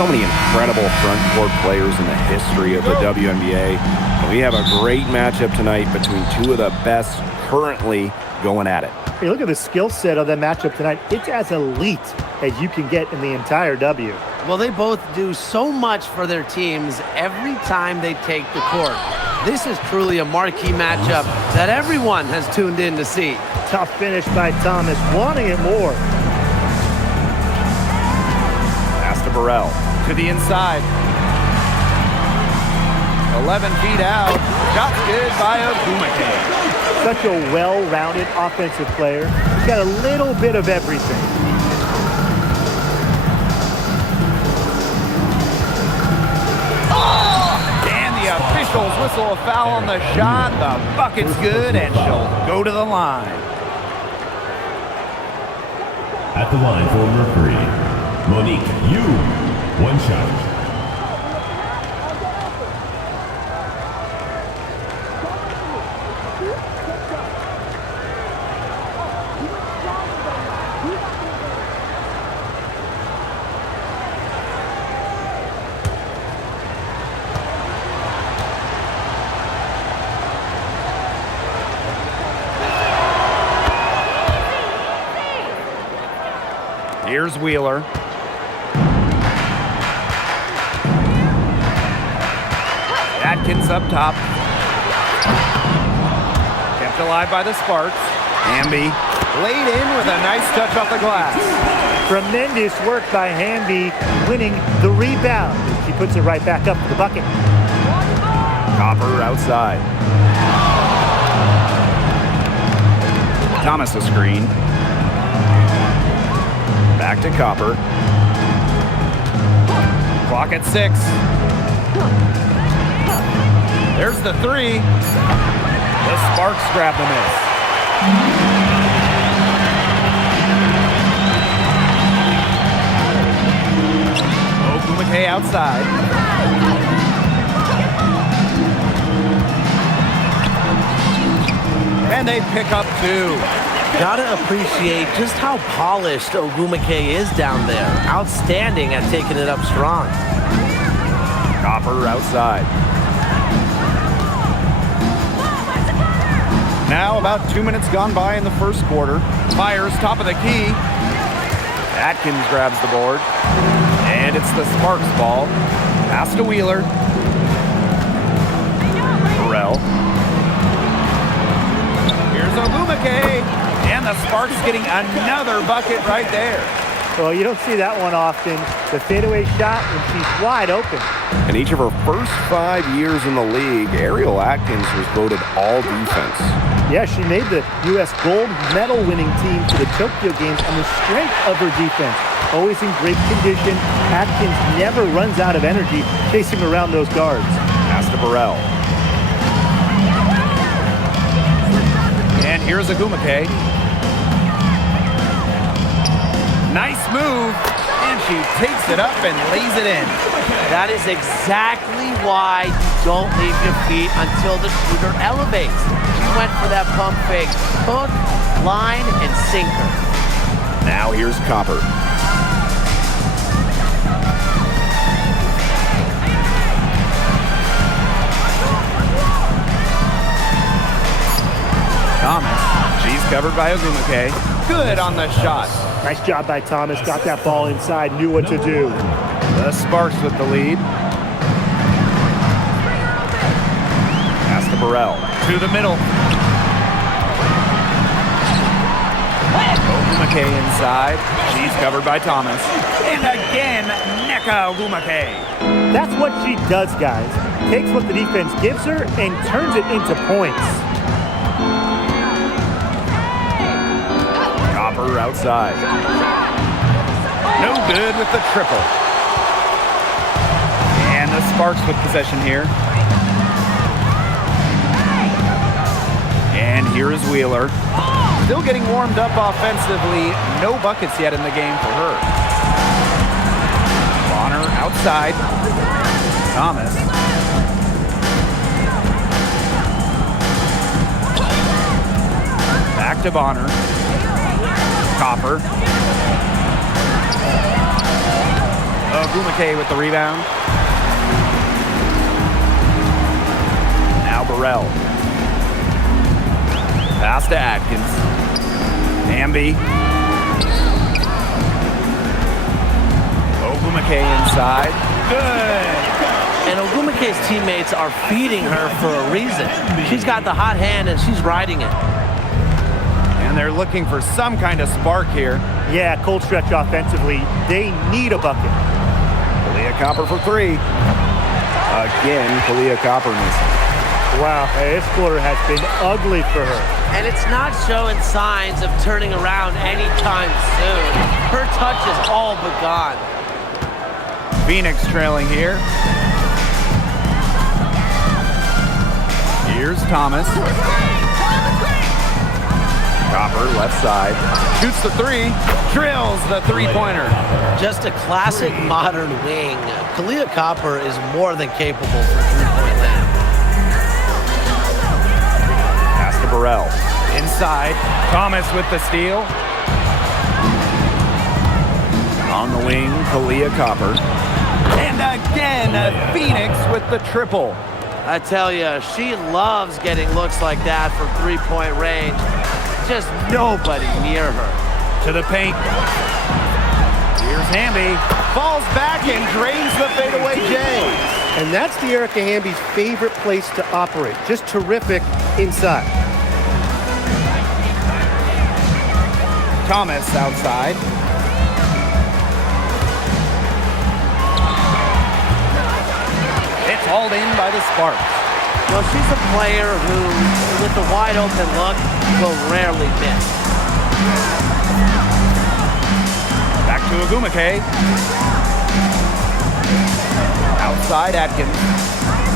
so many incredible front court players in the history of the WNBA. And we have a great matchup tonight between two of the best currently going at it. Hey, look at the skill set of that matchup tonight. It's as elite as you can get in the entire W. Well, they both do so much for their teams every time they take the court. This is truly a marquee matchup that everyone has tuned in to see. Tough finish by Thomas, wanting it more. Pass to Burrell. To the inside. 11 feet out. Shot good by Ogumake. Such a well-rounded offensive player. He's got a little bit of everything. And the officials whistle a foul on the shot. The bucket's good, and she'll go to the line. At the line for Mercury, Monique Yu. One shot. Here's Wheeler. Atkins up top. Kept alive by the Sparks. Hamby laid in with a nice touch off the glass. Tremendous work by Hamby, winning the rebound. She puts it right back up to the bucket. Copper outside. Thomas a screen. Back to Copper. Clock at 6. There's the 3. The Sparks grab the miss. Ogumake outside. And they pick up 2. Gotta appreciate just how polished Ogumake is down there. Outstanding at taking it up strong. Copper outside. Now about 2 minutes gone by in the first quarter. Fires top of the key. Atkins grabs the board. And it's the Sparks ball. Pass to Wheeler. Burrell. Here's Ogumake. And the Sparks getting another bucket right there. Well, you don't see that one often. The fadeaway shot when she's wide open. In each of her first 5 years in the league, Ariel Atkins was voted all defense. Yeah, she made the U.S. gold medal winning team to the Tokyo Games on the strength of her defense. Always in great condition. Atkins never runs out of energy chasing around those guards. Pass to Burrell. And here's Ogumake. Nice move, and she takes it up and lays it in. That is exactly why you don't leave your feet until the shooter elevates. She went for that pump fake. Hook, line, and sinker. Now here's Copper. Thomas. She's covered by Ogumake. Good on the shot. Nice job by Thomas. Got that ball inside, knew what to do. The Sparks with the lead. Pass to Burrell. To the middle. Ogumake inside. She's covered by Thomas. And again, Nneka Ogumake. That's what she does, guys. Takes what the defense gives her and turns it into points. Copper outside. No good with the triple. And the Sparks with possession here. And here is Wheeler. Still getting warmed up offensively. No buckets yet in the game for her. Bonner outside. Thomas. Back to Bonner. Copper. Ogumake with the rebound. Now Burrell. Pass to Atkins. Hamby. Ogumake inside. Good. And Ogumake's teammates are feeding her for a reason. She's got the hot hand and she's riding it. And they're looking for some kind of spark here. Yeah, cold stretch offensively. They need a bucket. Kalia Copper for three. Again, Kalia Copper missing. Wow, this quarter has been ugly for her. And it's not showing signs of turning around anytime soon. Her touch is all but gone. Phoenix trailing here. Here's Thomas. Copper, left side. Shoots the three. Drills the three-pointer. Just a classic modern wing. Kalia Copper is more than capable for three-point land. Pass to Burrell. Inside. Thomas with the steal. On the wing, Kalia Copper. And again, Phoenix with the triple. I tell you, she loves getting looks like that from three-point range. Just nobody near her. To the paint. Here's Hamby. Falls back and drains the fadeaway J. And that's the Erica Hamby's favorite place to operate. Just terrific inside. Thomas outside. It's hauled in by the Sparks. Well, she's a player who, with the wide open look, will rarely miss. Back to Ogumake. Outside Atkins.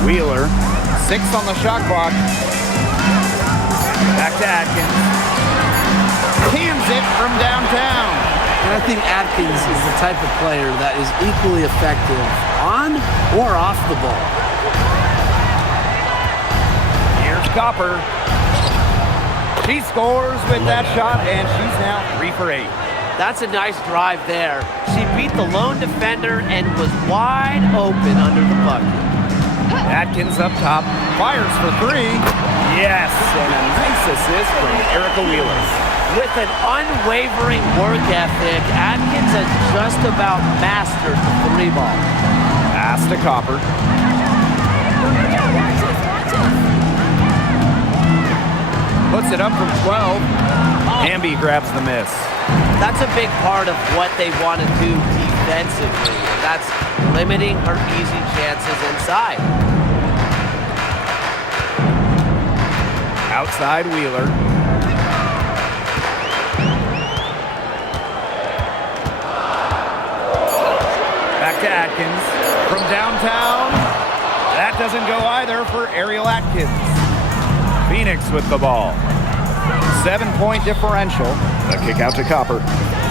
Wheeler. 6 on the shot clock. Back to Atkins. Cans it from downtown. And I think Atkins is the type of player that is equally effective on or off the ball. Here's Copper. She scores with that shot, and she's now 3 for 8. That's a nice drive there. She beat the lone defender and was wide open under the bucket. Atkins up top, fires for 3. Yes, and a nice assist from Erica Wheeler. With an unwavering work ethic, Atkins has just about mastered the three ball. Pass to Copper. Puts it up from 12. Hamby grabs the miss. That's a big part of what they want to do defensively. That's limiting her easy chances inside. Outside Wheeler. Back to Atkins. From downtown. That doesn't go either for Ariel Atkins. Phoenix with the ball. 7-point differential. A kick out to Copper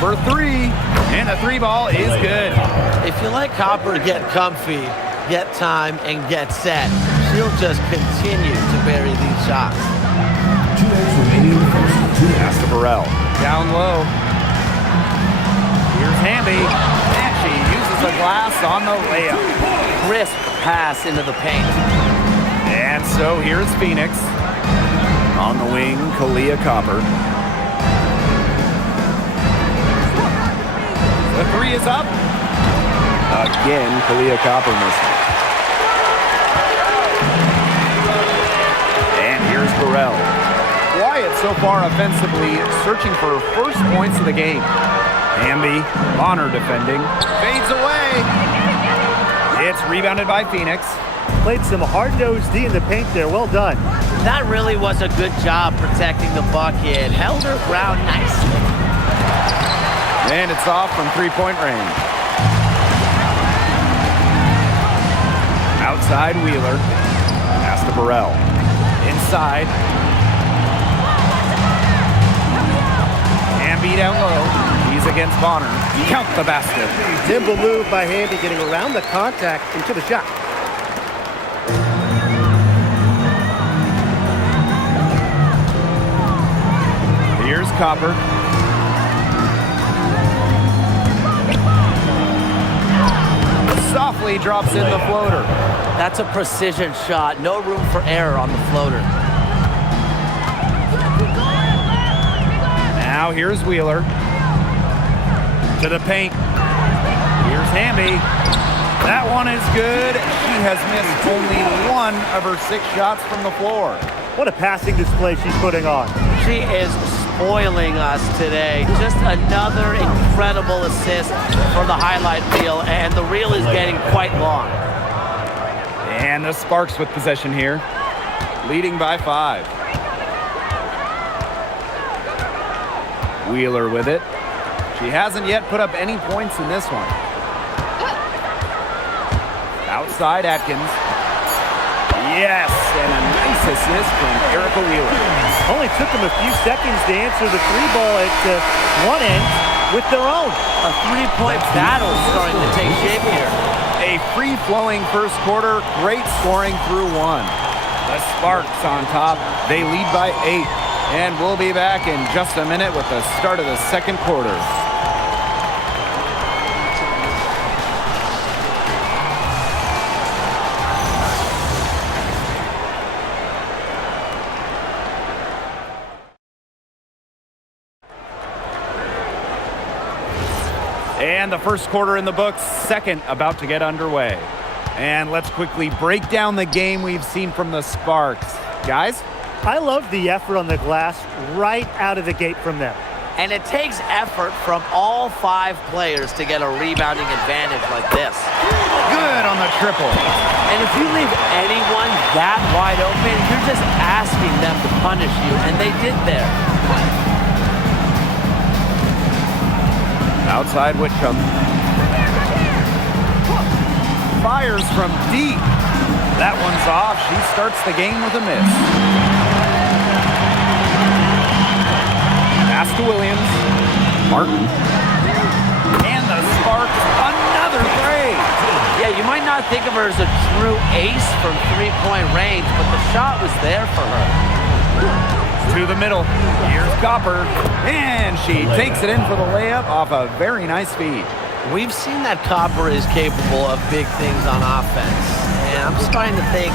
for 3. And the 3 ball is good. If you let Copper get comfy, get time, and get set, she'll just continue to bury these shots. 2 minutes remaining in the first. Pass to Burrell. Down low. Here's Hamby. And she uses the glass on the layup. Crisp pass into the paint. And so here's Phoenix. On the wing, Kalia Copper. The 3 is up. Again, Kalia Copper missing. And here's Burrell. Quiet so far offensively, searching for first points of the game. Hamby, Bonner defending. Fades away. It's rebounded by Phoenix. Played some hard-nosed D in the paint there. Well done. That really was a good job protecting the bucket. Held her ground nicely. And it's off from 3-point range. Outside Wheeler. Pass to Burrell. Inside. Hamby down low. He's against Bonner. Count the basket. Nimble move by Hamby, getting around the contact into the shot. Here's Copper. 3 softly drops in the floater. That's a precision shot. No room for error on the floater. Now here's Wheeler. To the paint. Here's Hamby. That one is good. She has missed only 1 of her 6 shots from the floor. What a passing display she's putting on. She is spoiling us today. Just another incredible assist for the highlight reel, and the reel is getting quite long. And the Sparks with possession here, leading by 5. Wheeler with it. She hasn't yet put up any points in this one. Outside Atkins. Yes, and a nice assist from Erica Wheeler. Only took them a few seconds to answer the 3-ball at one end with their own. A 3-point battle starting to take shape here. A free-flowing first quarter, great scoring through 1. The Sparks on top. They lead by 8. And we'll be back in just a minute with the start of the second quarter. And the first quarter in the books, second about to get underway. And let's quickly break down the game we've seen from the Sparks. Guys? I love the effort on the glass right out of the gate from them. And it takes effort from all 5 players to get a rebounding advantage like this. Good on the triple. And if you leave anyone that wide open, you're just asking them to punish you, and they did there. Outside Whitcomb. Fires from deep. That one's off. She starts the game with a miss. Pass to Williams. Martin. And the Sparks, another three. Yeah, you might not think of her as a true ace from 3-point range, but the shot was there for her. To the middle. Here's Copper. And she takes it in for the layup off a very nice feed. We've seen that Copper is capable of big things on offense, and I'm starting to think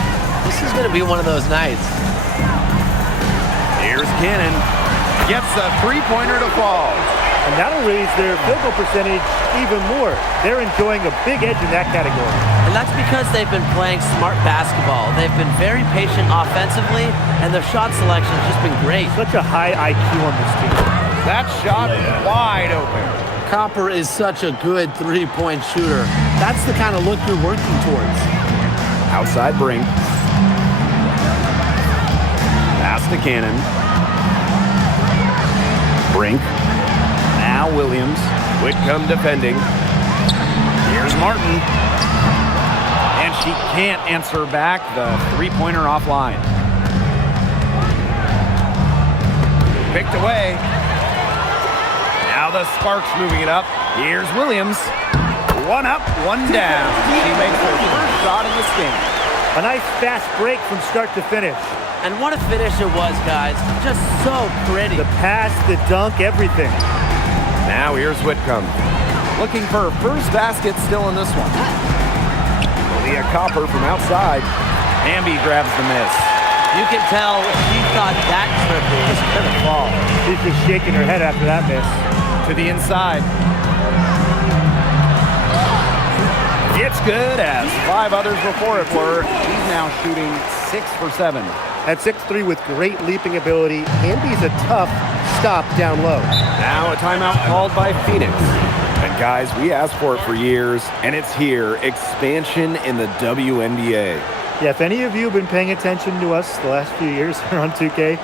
this is going to be one of those nights. Here's Cannon. Gets a 3-pointer to fall. And that'll raise their field goal percentage even more. They're enjoying a big edge in that category. And that's because they've been playing smart basketball. They've been very patient offensively, and their shot selection has just been great. Such a high IQ on this team. That shot wide open. Copper is such a good 3-point shooter. That's the kind of look you're working towards. Outside Brink. Pass to Cannon. Brink. Now Williams. Whitcomb defending. Here's Martin. And she can't answer back the 3-pointer offline. Picked away. Now the Sparks moving it up. Here's Williams. One up, one down. She makes her first shot in this game. A nice fast break from start to finish. And what a finish it was, guys. Just so pretty. The pass, the dunk, everything. Now here's Whitcomb. Looking for her first basket still in this one. Leah Copper from outside. Hamby grabs the miss. You can tell she thought that triple was going to fall. She's just shaking her head after that miss. To the inside. It's good, as 5 others before it were. She's now shooting 6 for 7. At 6'3" with great leaping ability, Hamby's a tough stop down low. Now a timeout called by Phoenix. And guys, we asked for it for years, and it's here. Expansion in the WNBA. Yeah, if any of you have been paying attention to us the last few years here on 2K,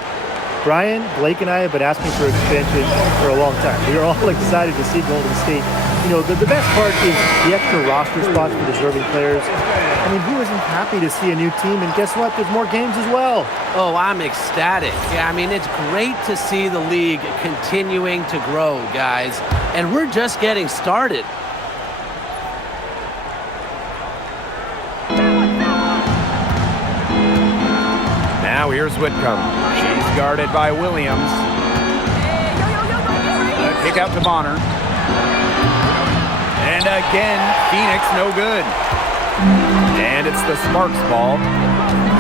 Brian, Blake, and I have been asking for expansion for a long time. We are all excited to see Golden State. You know, the best part is the extra roster spots for deserving players. I mean, who isn't happy to see a new team? And guess what? There's more games as well. Oh, I'm ecstatic. Yeah, I mean, it's great to see the league continuing to grow, guys. And we're just getting started. Now here's Whitcomb. She's guarded by Williams. A kick out to Bonner. And again, Phoenix no good. And it's the Sparks ball.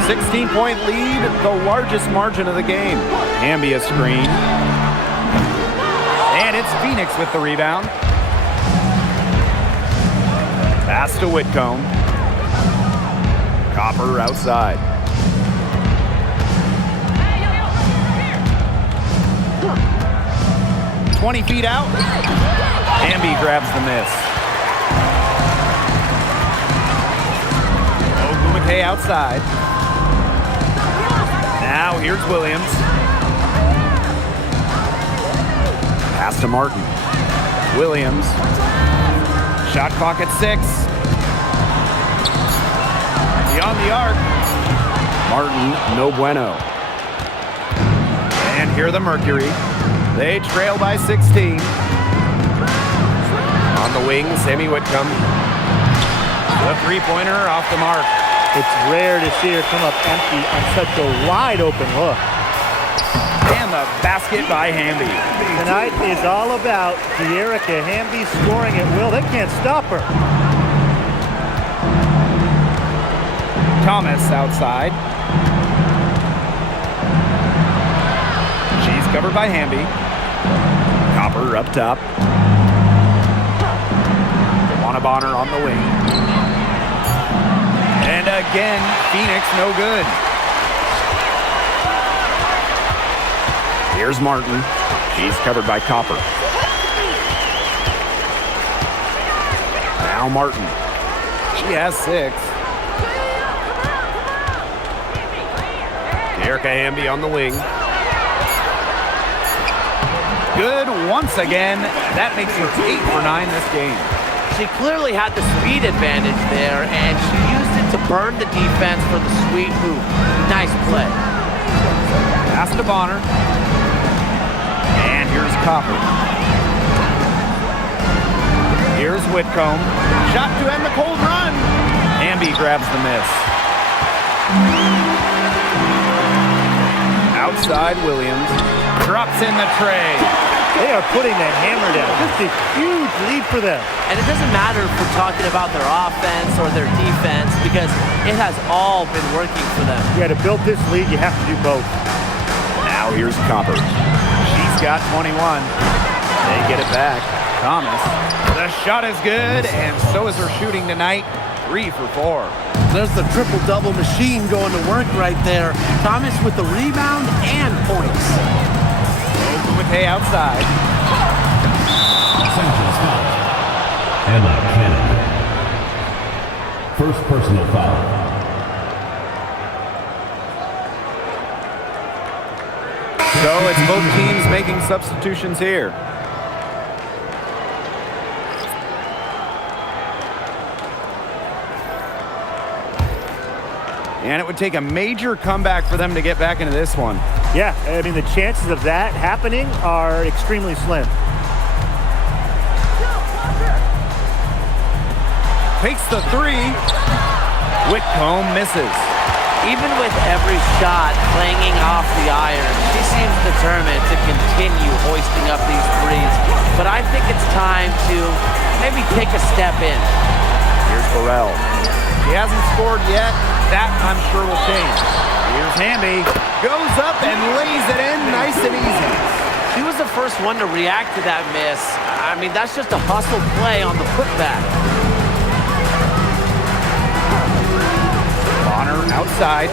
16-point lead, the largest margin of the game. Hamby a screen. And it's Phoenix with the rebound. Pass to Whitcomb. Copper outside. "20 feet out. Hamby grabs the miss. Ogumake outside. Now here's Williams. Pass to Martin. Williams. Shot clock at 6. Beyond the arc. Martin, no bueno. And here the Mercury. They trail by 16. On the wing, Sammy Whitcomb. The three-pointer off the mark. It's rare to see her come up empty on such a wide-open look. And the basket by Hamby. Tonight is all about De'Erica Hamby scoring at will. They can't stop her. Thomas outside. She's covered by Hamby. Copper up top. Bonner on the wing. And again, Phoenix no good. Here's Martin. She's covered by Copper. Now Martin. She has 6. De'Erica Hamby on the wing. Good once again. That makes her 8 for 9 this game. She clearly had the speed advantage there, and she used it to burn the defense for the sweet hoop. Nice play. Pass to Bonner. And here's Copper. Here's Whitcomb. Shot to end the cold run. Hamby grabs the miss. Outside Williams. Drops in the tray. They are putting that hammer down. Just a huge lead for them. And it doesn't matter if we're talking about their offense or their defense, because it has all been working for them. Yeah, to build this lead, you have to do both. Now here's Copper. She's got 21. They get it back. Thomas. The shot is good, and so is her shooting tonight. 3 for 4. There's the triple-double machine going to work right there. Thomas with the rebound and points. Ogumake outside. Sanchez foul. Emma Kennedy. First personal foul. So it's both teams making substitutions here. And it would take a major comeback for them to get back into this one. Yeah, I mean, the chances of that happening are extremely slim. Takes the 3. Whitcomb misses. Even with every shot clanging off the iron, she seems determined to continue hoisting up these threes. But I think it's time to maybe take a step in. Here's Burrell. He hasn't scored yet. That, I'm sure, will change. Here's Hamby. Goes up and lays it in nice and easy. She was the first one to react to that miss. I mean, that's just a hustle play on the putback. Bonner outside.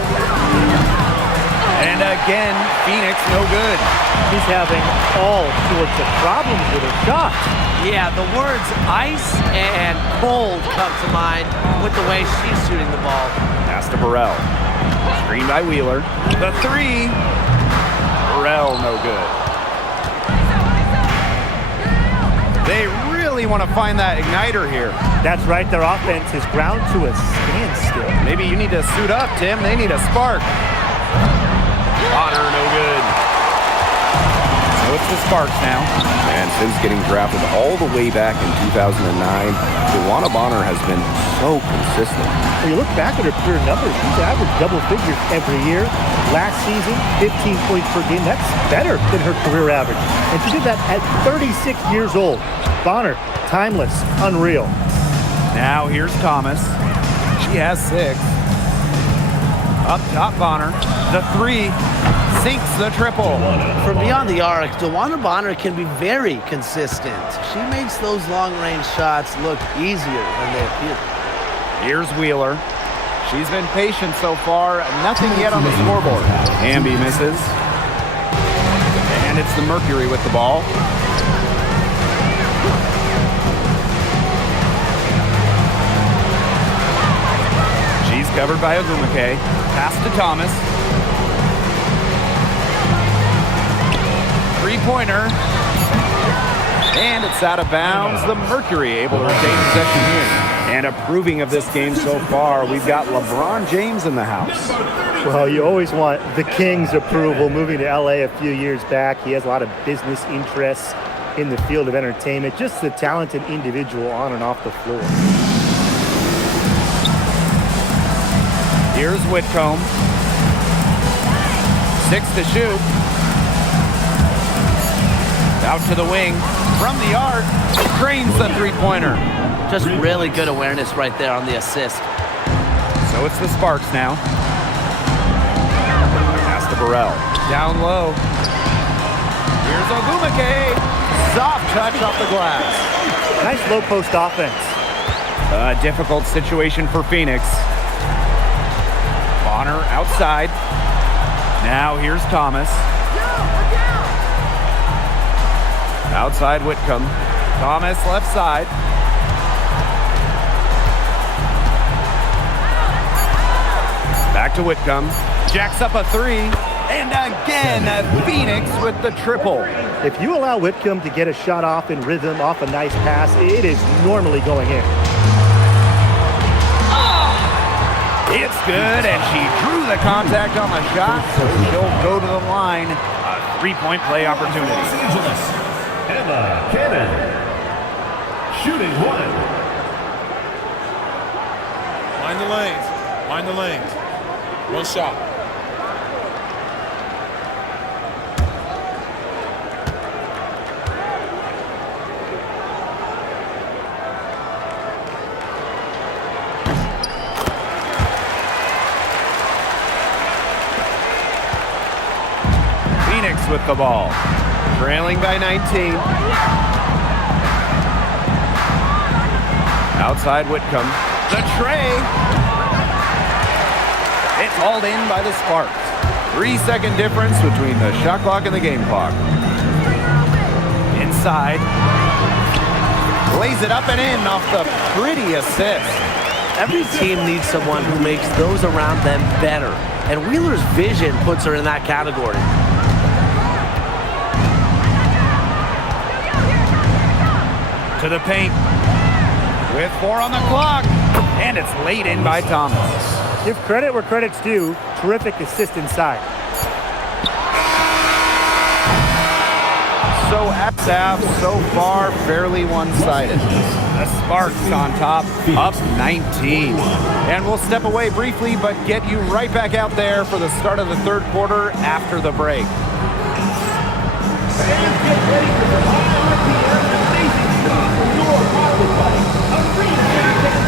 And again, Phoenix no good. She's having all sorts of problems with her shot. Yeah, the words ice and cold come to mind with the way she's shooting the ball. Pass to Burrell. Screen by Wheeler. The 3. Burrell no good. They really want to find that igniter here. That's right, their offense is ground to a standstill. Maybe you need to suit up, Tim. They need a spark. Bonner no good. So it's the Sparks now. And since getting drafted all the way back in 2009, Joanna Bonner has been so consistent. When you look back at her career numbers, she's averaged double figures every year. Last season, 15 points per game. That's better than her career average. And she did that at 36 years old. Bonner, timeless, unreal. Now here's Thomas. She has 6. Up top, Bonner. The 3 sinks the triple. From beyond the arc, DeWanna Bonner can be very consistent. She makes those long-range shots look easier than they appear. Here's Wheeler. She's been patient so far. Nothing yet on the scoreboard. Hamby misses. And it's the Mercury with the ball. She's covered by Ogumake. Pass to Thomas. Three-pointer. And it's out of bounds. The Mercury able to retain possession here. And approving of this game so far, we've got LeBron James in the house. Well, you always want the King's approval. Moving to LA a few years back, he has a lot of business interests in the field of entertainment. Just a talented individual on and off the floor. Here's Whitcomb. 6 to shoot. Out to the wing. From the arc. Drains the three-pointer. Just really good awareness right there on the assist. So it's the Sparks now. Pass to Burrell. Down low. Here's Ogumake. Soft touch off the glass. Nice low post offense. A difficult situation for Phoenix. Bonner outside. Now here's Thomas. Outside Whitcomb. Thomas left side. Back to Whitcomb. Jacks up a 3. And again, Phoenix with the triple. If you allow Whitcomb to get a shot off in rhythm, off a nice pass, it is normally going in. It's good, and she drew the contact on the shot, so she'll go to the line. A 3-point play opportunity. Los Angeles, Emma Cannon, shooting 1. Mind the lanes. Mind the lanes. One shot. Phoenix with the ball. Trailing by 19. Outside Whitcomb. The tray. It's hauled in by the Sparks. 3-second difference between the shot clock and the game clock. Inside. Lays it up and in off the pretty assist. Every team needs someone who makes those around them better. And Wheeler's vision puts her in that category. To the paint. With 4 on the clock. And it's laid in by Thomas. Give credit where credit's due. Terrific assist inside. So at half, so far, fairly one-sided. The Sparks on top, up 19. And we'll step away briefly, but get you right back out there for the start of the third quarter after the break. Fans, get ready for the amazing stuff from your Hollywood buddy, Arena Entertainment.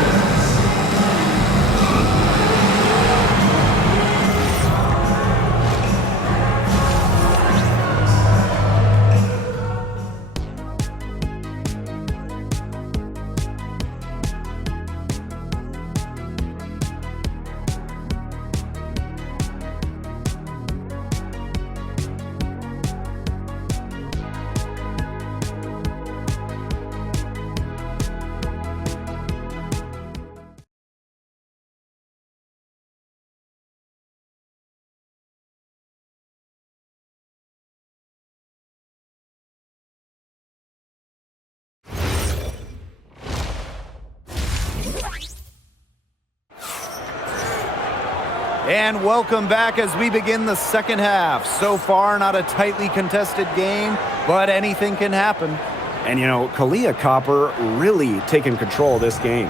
And welcome back as we begin the second half. So far, not a tightly contested game, but anything can happen. And, you know, Kalia Copper really taking control of this game.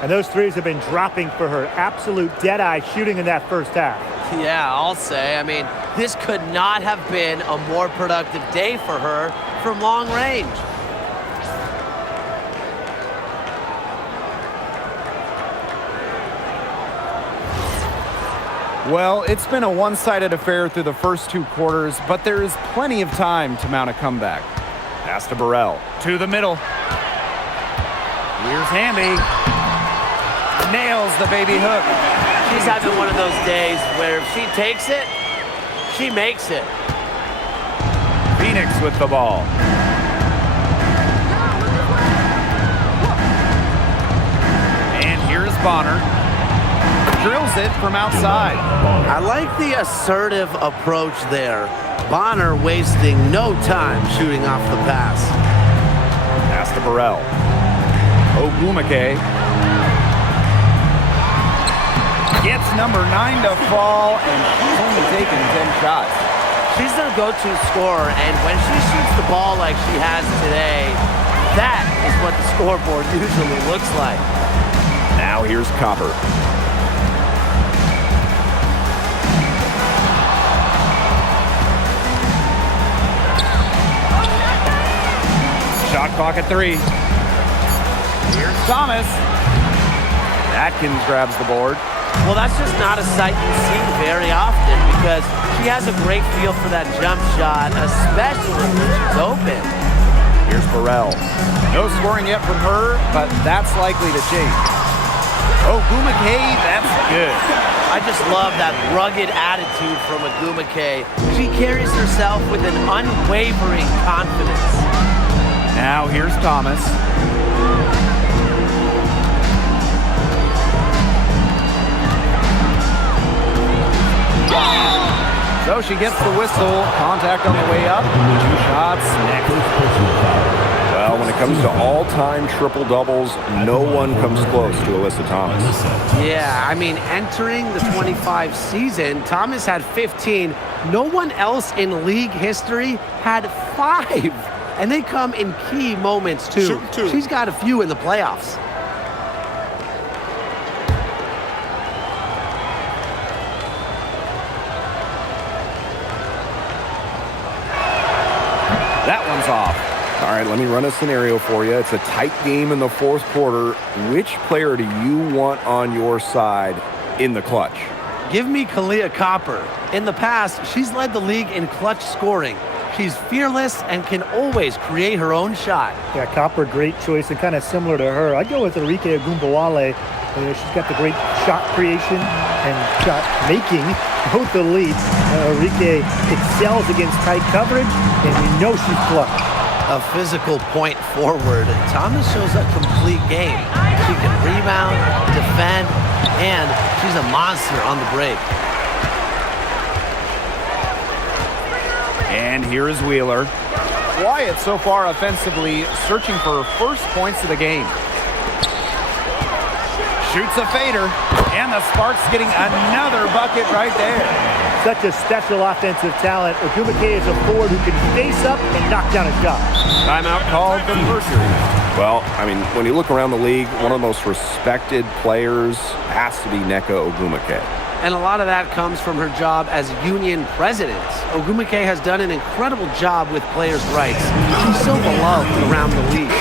And those threes have been dropping for her. Absolute dead-eye shooting in that first half. Yeah, I'll say. I mean, this could not have been a more productive day for her from long range. Well, it's been a one-sided affair through the first 2 quarters, but there is plenty of time to mount a comeback. Pass to Burrell. To the middle. Here's Hamby. Nails the baby hook. She's having one of those days where if she takes it, she makes it. Phoenix with the ball. And here's Bonner. Drills it from outside. I like the assertive approach there. Bonner wasting no time shooting off the pass. Pass to Burrell. Ogumake gets number 9 to fall, and she's only taken 10 shots. She's their go-to scorer, and when she shoots the ball like she has today, that is what the scoreboard usually looks like. Now here's Copper. Shot clock at 3. Here's Thomas. Atkins grabs the board. Well, that's just not a sight you see very often because she has a great feel for that jump shot, especially when she's open. Here's Burrell. No scoring yet from her, but that's likely to change. Ogumake, that's good. I just love that rugged attitude from Ogumake. She carries herself with an unwavering confidence. Now here's Thomas. So she gets the whistle. Contact on the way up. 2 shots next. Well, when it comes to all-time triple-doubles, no one comes close to Alyssa Thomas. Yeah, I mean, entering the 25 season, Thomas had 15. No one else in league history had 5. And they come in key moments, too. She's got a few in the playoffs. That one's off. All right, let me run a scenario for you. It's a tight game in the 4th quarter. Which player do you want on your side in the clutch? Give me Kalia Copper. In the past, she's led the league in clutch scoring. She's fearless and can always create her own shot. Yeah, Copper, great choice and kind of similar to her. I'd go with Enrique Ogumbawale. She's got the great shot creation and shot making, both the leads. Enrique excels against tight coverage, and we know she's clutch. A physical point forward. Thomas shows a complete game. She can rebound, defend, and she's a monster on the break. And here is Wheeler. Wyatt so far offensively searching for her first points of the game. Shoots a fader, and the Sparks getting another bucket right there. Such a special offensive talent. Ogumake is a forward who can face up and knock down a shot. Timeout called for Mercury. Well, I mean, when you look around the league, one of the most respected players has to be Nneka Ogumake. And a lot of that comes from her job as union president. Ogumake has done an incredible job with players' rights. She's so beloved around the league.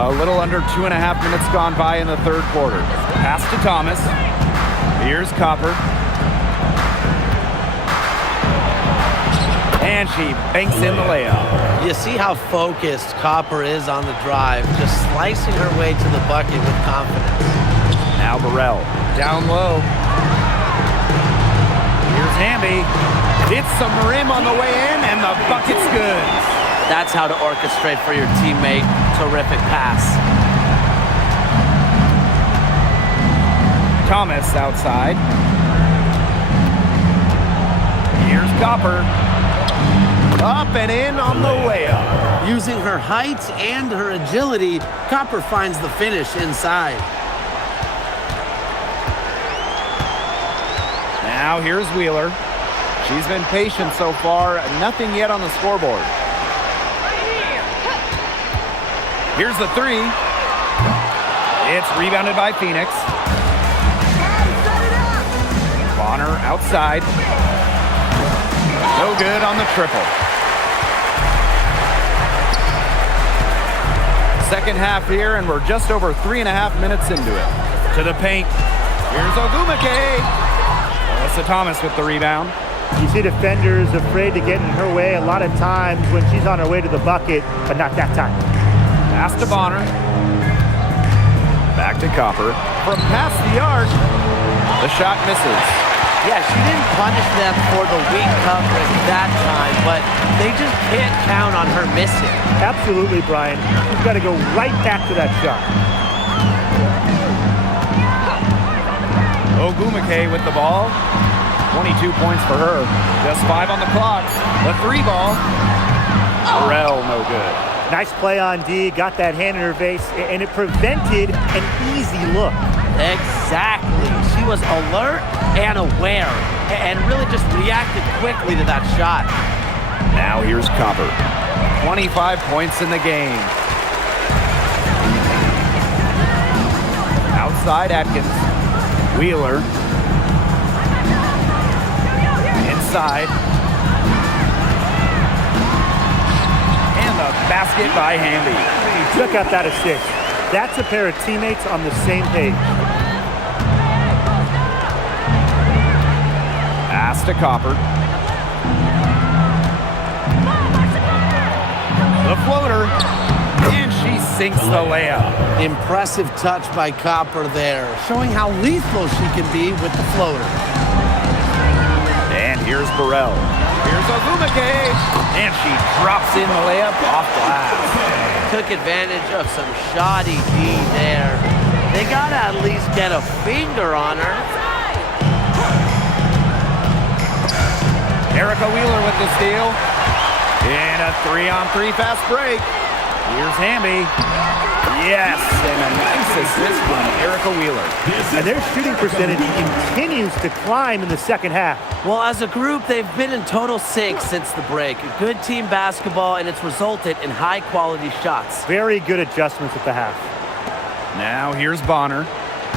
A little under 2.5 minutes gone by in the 3rd quarter. Pass to Thomas. Here's Copper. And she banks in the layup. You see how focused Copper is on the drive, just slicing her way to the bucket with confidence. Now Burrell. Down low. Here's Hamby. Hits some rim on the way in, and the bucket's good. That's how to orchestrate for your teammate. Terrific pass. Thomas outside. Here's Copper. Up and in on the layup. Using her height and her agility, Copper finds the finish inside. Now here's Wheeler. She's been patient so far. Nothing yet on the scoreboard. Here's the 3. It's rebounded by Phoenix. Bonner outside. No good on the triple. Second half here, and we're just over 3.5 minutes into it. To the paint. Here's Ogumake. Melissa Thomas with the rebound. You see defenders afraid to get in her way a lot of times when she's on her way to the bucket, but not that time. Pass to Bonner. Back to Copper. From past the arc, the shot misses. Yeah, she didn't punish them for the weak coverage that time, but they just can't count on her missing. Absolutely, Brian. You've got to go right back to that shot. Ogumake with the ball. 22 points for her. Just 5 on the clock. The 3 ball. Burrell, no good. Nice play on D. Got that hand in her face, and it prevented an easy look. Exactly. She was alert and aware and really just reacted quickly to that shot. Now here's Copper. 25 points in the game. Outside Atkins. Wheeler. Inside. And the basket by Hamby. Took out that assist. That's a pair of teammates on the same page. Pass to Copper. The floater. And she sinks the layup. Impressive touch by Copper there, showing how lethal she can be with the floater. And here's Burrell. Here's Ogumake. And she drops in the layup off glass. Took advantage of some shoddy D there. They gotta at least get a finger on her. Erica Wheeler with the steal. And a 3-on-3 fast break. Here's Hamby. Yes, and a nice assist from Erica Wheeler. And their shooting percentage continues to climb in the second half. Well, as a group, they've been in total sync since the break. Good team basketball, and it's resulted in high-quality shots. Very good adjustments at the half. Now here's Bonner.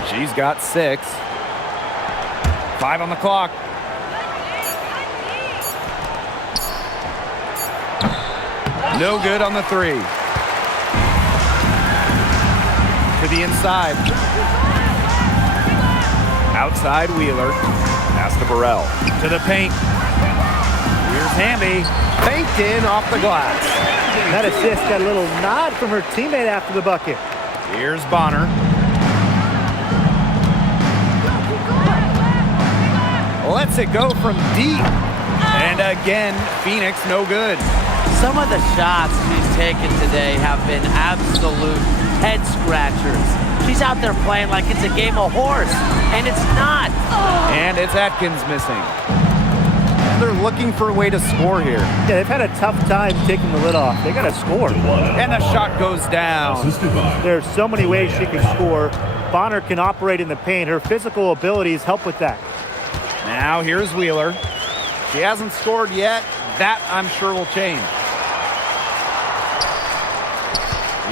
She's got 6. 5 on the clock. No good on the 3. To the inside. Outside Wheeler. Pass to Burrell. To the paint. Here's Hamby. Banked in off the glass. That assist got a little nod from her teammate after the bucket. Here's Bonner. Lets it go from deep. And again, Phoenix no good. Some of the shots she's taken today have been absolute head scratchers. She's out there playing like it's a game of horse, and it's not. And it's Atkins missing. And they're looking for a way to score here. Yeah, they've had a tough time taking the lid off. They got to score. And the shot goes down. There's so many ways she can score. Bonner can operate in the paint. Her physical abilities help with that. Now here's Wheeler. She hasn't scored yet. That, I'm sure, will change.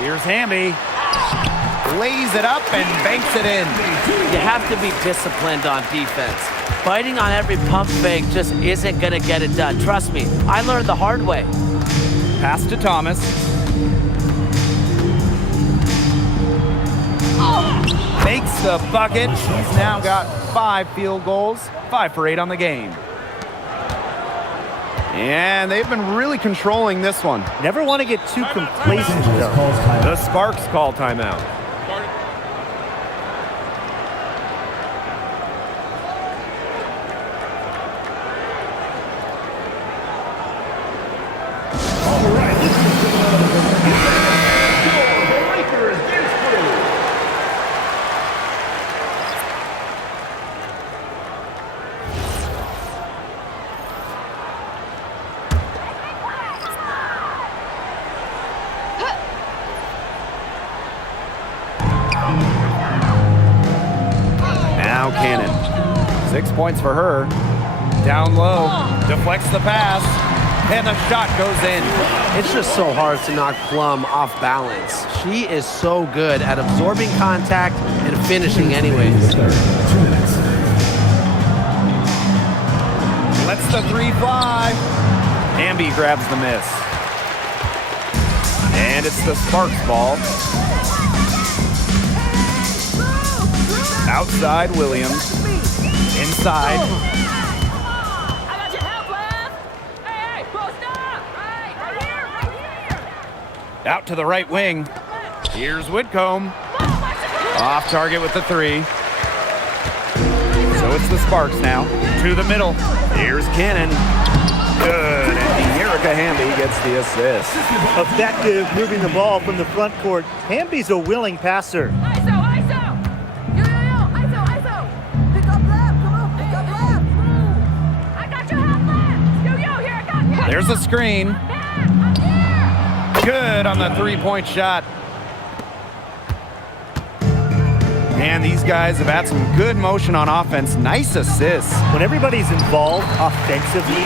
Here's Hamby. Lays it up and banks it in. You have to be disciplined on defense. Fighting on every pump fake just isn't going to get it done. Trust me, I learned the hard way. Pass to Thomas. Makes the bucket. She's now got 5 field goals, 5 for 8 on the game. And they've been really controlling this one. Never want to get too complacent, though. The Sparks call timeout. All right, this is your Lakers dance crew. Now Cannon. 6 points for her. Down low. Deflects the pass. And the shot goes in. It's just so hard to knock Plum off balance. She is so good at absorbing contact and finishing anyways. Lets the three fly. Hamby grabs the miss. And it's the Sparks ball. Outside Williams. Inside. I got your help, left. Hey, post up. Right here. Out to the right wing. Here's Whitcomb. Off target with the three. So it's the Sparks now. To the middle. Here's Cannon. Good. And Erica Hamby gets the assist. Effective moving the ball from the front court. Hamby's a willing passer. ISO. Yo. ISO. Pick up left. Come on, pick up left. I got your help, left. Yo, here I got you. There's a screen. Good on the three-point shot. And these guys have had some good motion on offense. Nice assists. When everybody's involved offensively,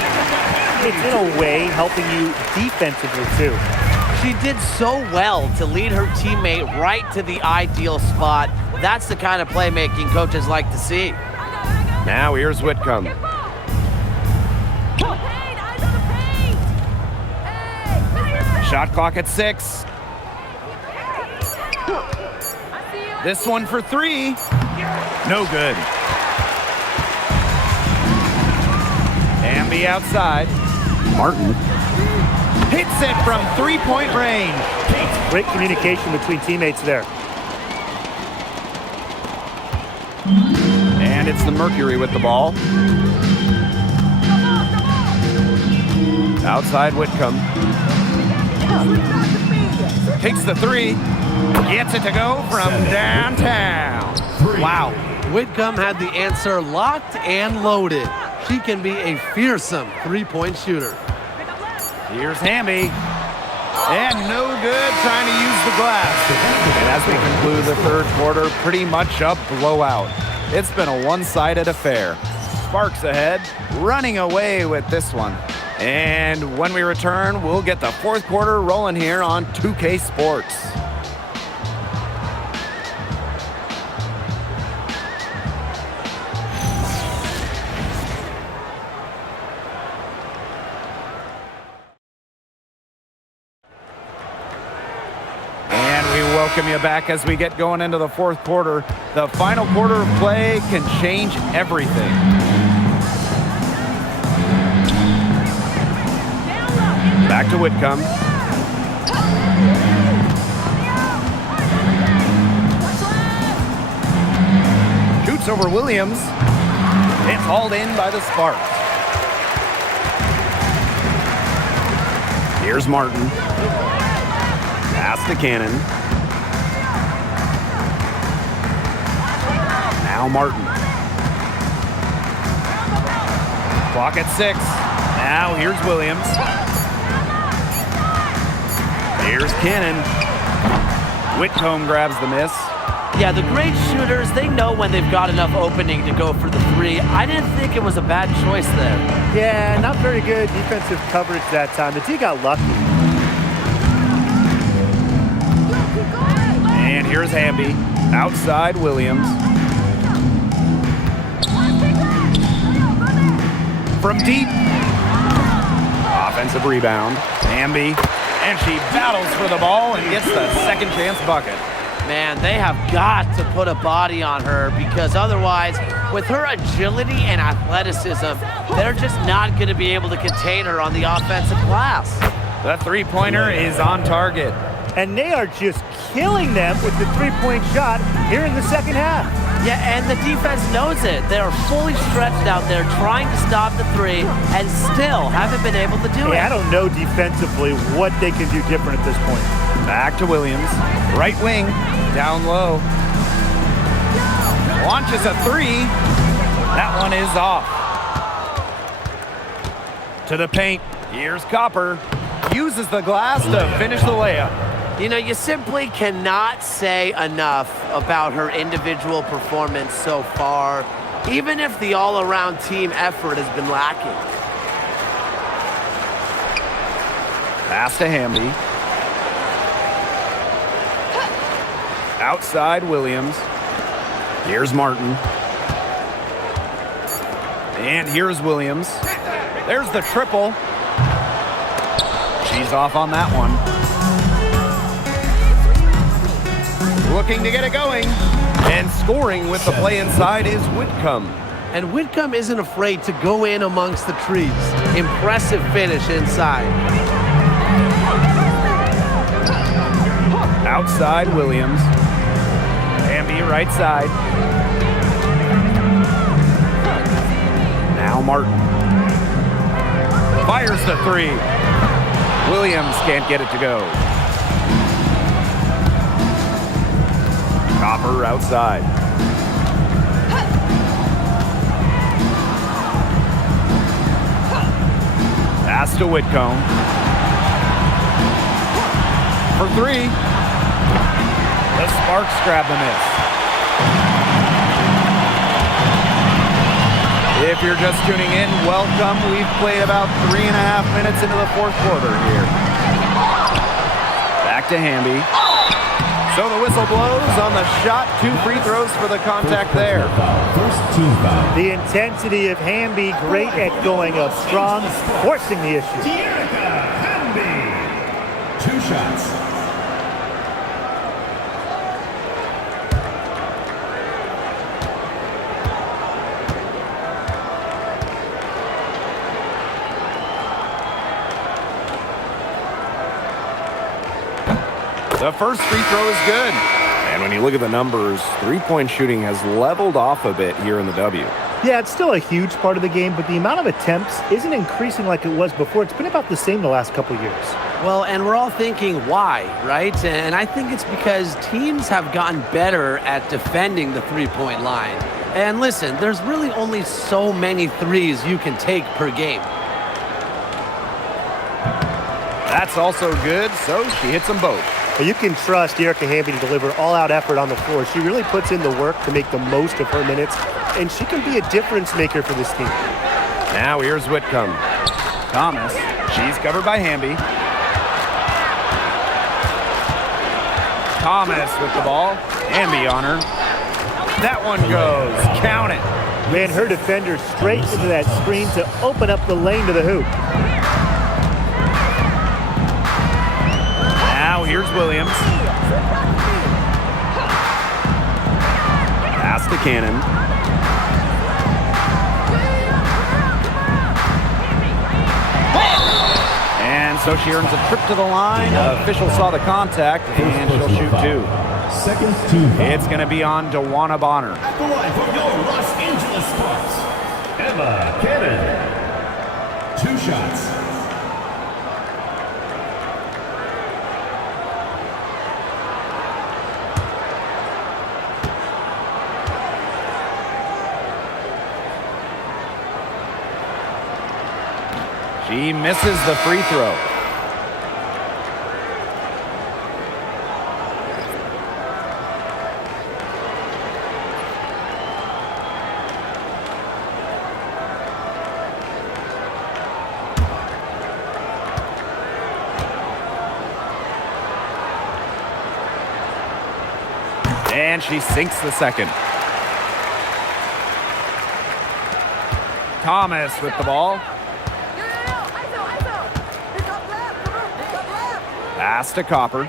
it's in a way helping you defensively too. She did so well to lead her teammate right to the ideal spot. That's the kind of playmaking coaches like to see. Now here's Whitcomb. Shot clock at 6. This one for 3. No good. Hamby outside. Martin. Hits it from three-point range. Great communication between teammates there. And it's the Mercury with the ball. Outside Whitcomb. Takes the 3. Gets it to go from downtown. Wow. Whitcomb had the answer locked and loaded. She can be a fearsome three-point shooter. Here's Hamby. And no good trying to use the glass. And as we conclude the third quarter, pretty much a blowout. It's been a one-sided affair. Sparks ahead, running away with this one. And when we return, we'll get the fourth quarter rolling here on 2K Sports. Welcome you back as we get going into the fourth quarter. The final quarter of play can change everything. Back to Whitcomb. Shoots over Williams. It's hauled in by the Sparks. Here's Martin. Pass to Cannon. Now Martin. Clock at 6. Now here's Williams. Here's Cannon. Whitcomb grabs the miss. Yeah, the great shooters, they know when they've got enough opening to go for the 3. I didn't think it was a bad choice there. Yeah, not very good defensive coverage that time. The D got lucky. And here's Hamby. Outside Williams. From deep. Offensive rebound. Hamby. And she battles for the ball and gets the second chance bucket. Man, they have got to put a body on her because otherwise, with her agility and athleticism, they're just not going to be able to contain her on the offensive glass. The three-pointer is on target. And they are just killing them with the three-point shot here in the second half. Yeah, and the defense knows it. They're fully stretched out there trying to stop the 3 and still haven't been able to do it. I don't know defensively what they can do different at this point. Back to Williams. Right wing. Down low. Launches a 3. That one is off. To the paint. Here's Copper. Uses the glass to finish the layup. You know, you simply cannot say enough about her individual performance so far, even if the all-around team effort has been lacking. Pass to Hamby. Outside Williams. Here's Martin. And here's Williams. There's the triple. She's off on that one. Looking to get it going. And scoring with the play inside is Whitcomb. And Whitcomb isn't afraid to go in amongst the trees. Impressive finish inside. Outside Williams. Hamby right side. Now Martin. Fires the three. Williams can't get it to go. Copper outside. Pass to Whitcomb. For three. The Sparks grab the miss. If you're just tuning in, welcome. We've played about 3.5 minutes into the fourth quarter here. Back to Hamby. So the whistle blows on the shot. 2 free throws for the contact there. The intensity of Hamby, great at going up strong, forcing the issue. Hamby. 2 shots. The first free throw is good. And when you look at the numbers, three-point shooting has leveled off a bit here in the W. Yeah, it's still a huge part of the game, but the amount of attempts isn't increasing like it was before. It's been about the same the last couple years. Well, and we're all thinking why, right? And I think it's because teams have gotten better at defending the three-point line. And listen, there's really only so many threes you can take per game. That's also good, so she hits them both. But you can trust Erica Hamby to deliver all-out effort on the floor. She really puts in the work to make the most of her minutes, and she can be a difference maker for this team. Now here's Whitcomb. Thomas, she's covered by Hamby. Thomas with the ball. Hamby on her. That one goes. Count it. Ran her defender straight into that screen to open up the lane to the hoop. Now here's Williams. Pass to Cannon. And so she earns a trip to the line. Official saw the contact, and she'll shoot 2. Second team foul. It's going to be on DeWanna Bonner. At the line for your Los Angeles Sparks, Emma Cannon. 2 shots. She misses the free throw. And she sinks the second. Thomas with the ball. Pass to Copper.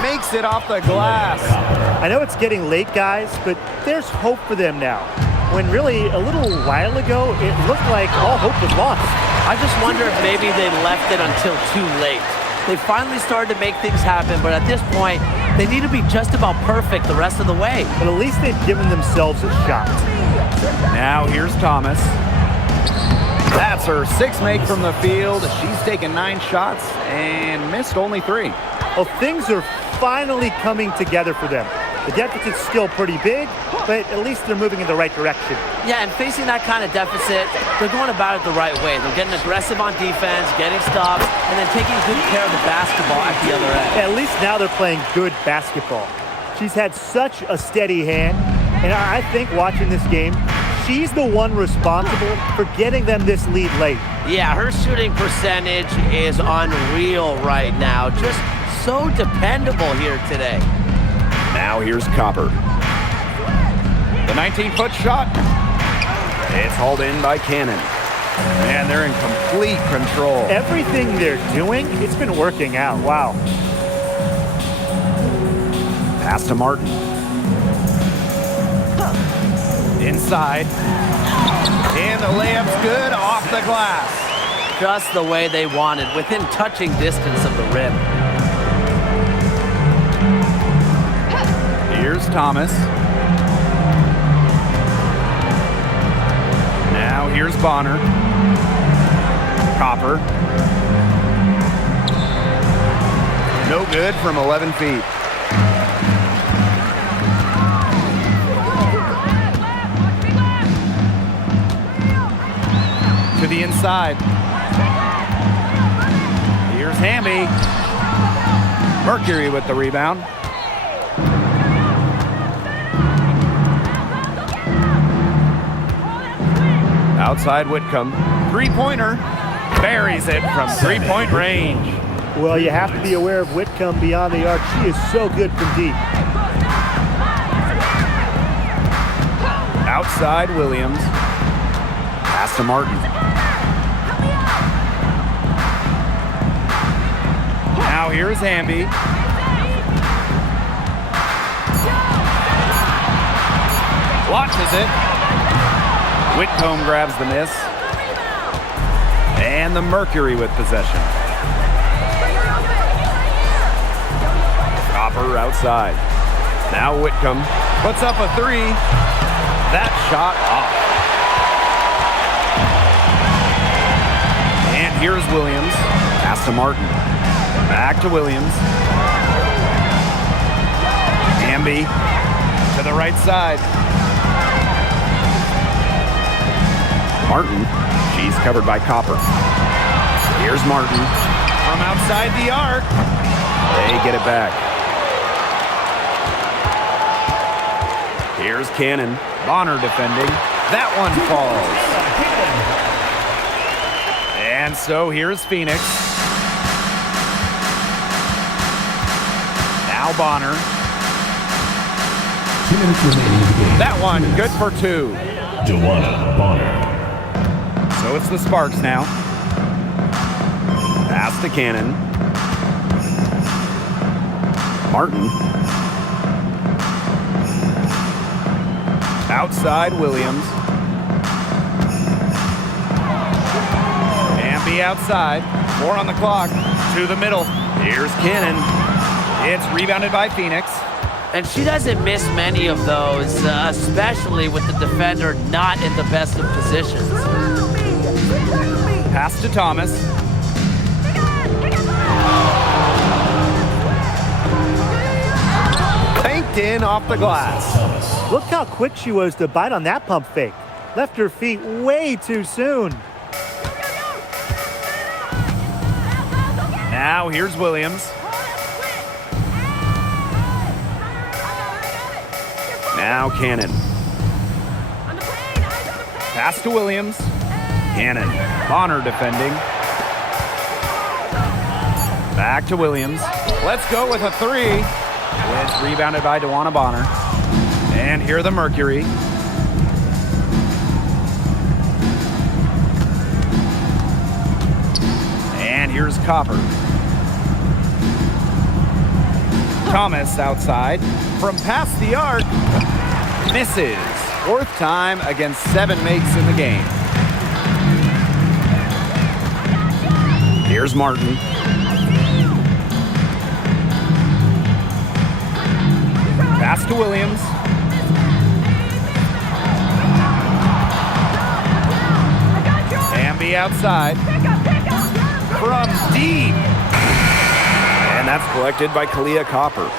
Makes it off the glass. I know it's getting late, guys, but there's hope for them now. When really, a little while ago, it looked like all hope was lost. I just wonder if maybe they left it until too late. They finally started to make things happen, but at this point, they need to be just about perfect the rest of the way. But at least they've given themselves a shot. Now here's Thomas. That's her 6th make from the field. She's taken 9 shots and missed only 3. Well, things are finally coming together for them. The deficit's still pretty big, but at least they're moving in the right direction. Yeah, and facing that kind of deficit, they're going about it the right way. They're getting aggressive on defense, getting stops, and then taking good care of the basketball at the other end. At least now they're playing good basketball. She's had such a steady hand, and I think watching this game, she's the one responsible for getting them this lead late. Yeah, her shooting percentage is unreal right now. Just so dependable here today. Now here's Copper. The 19-foot shot. It's hauled in by Cannon. And they're in complete control. Everything they're doing, it's been working out. Wow. Pass to Martin. Inside. And the layup's good off the glass. Just the way they wanted, within touching distance of the rim. Here's Thomas. Now here's Bonner. Copper. No good from 11 feet. To the inside. Here's Hamby. Mercury with the rebound. Outside Whitcomb. Three-pointer. Buries it from three-point range. Well, you have to be aware of Whitcomb beyond the arc. She is so good from deep. Outside Williams. Pass to Martin. Now here's Hamby. Launches it. Whitcomb grabs the miss. And the Mercury with possession. Copper outside. Now Whitcomb. Puts up a three. That shot off. And here's Williams. Pass to Martin. Back to Williams. Hamby to the right side. Martin. She's covered by Copper. Here's Martin. From outside the arc. They get it back. Here's Cannon. Bonner defending. That one falls. And so here's Phoenix. Now Bonner. 2 minutes remaining in the game. That one good for two. Joanna Bonner. So it's the Sparks now. Pass to Cannon. Martin. Outside Williams. Hamby outside. 4 on the clock. To the middle. Here's Cannon. It's rebounded by Phoenix. And she doesn't miss many of those, especially with the defender not in the best of positions. Pass to Thomas. Banked in off the glass. Look how quick she was to bite on that pump fake. Left her feet way too soon. Now here's Williams. Now Cannon. Pass to Williams. Cannon. Bonner defending. Back to Williams. Let's go with a three. It's rebounded by Joanna Bonner. And here the Mercury. And here's Copper. Thomas outside. From past the arc. Misses. 4th time against 7 makes in the game. Here's Martin. Pass to Williams. Hamby outside. From deep. And that's collected by Kalia Copper.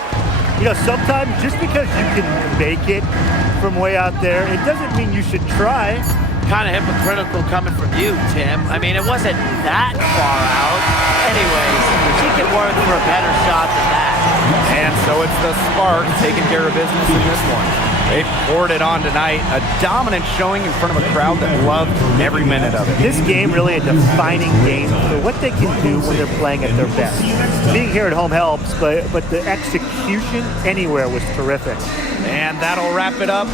You know, sometimes just because you can make it from way out there, it doesn't mean you should try. Kind of hypocritical coming from you, Tim. I mean, it wasn't that far out. Anyways, she can work for a better shot than that. And so it's the Sparks taking care of business in this one. They poured it on tonight. A dominant showing in front of a crowd that loved every minute of it. This game really a defining game for what they can do when they're playing at their best. Being here at home helps, but the execution anywhere was terrific. And that'll wrap it up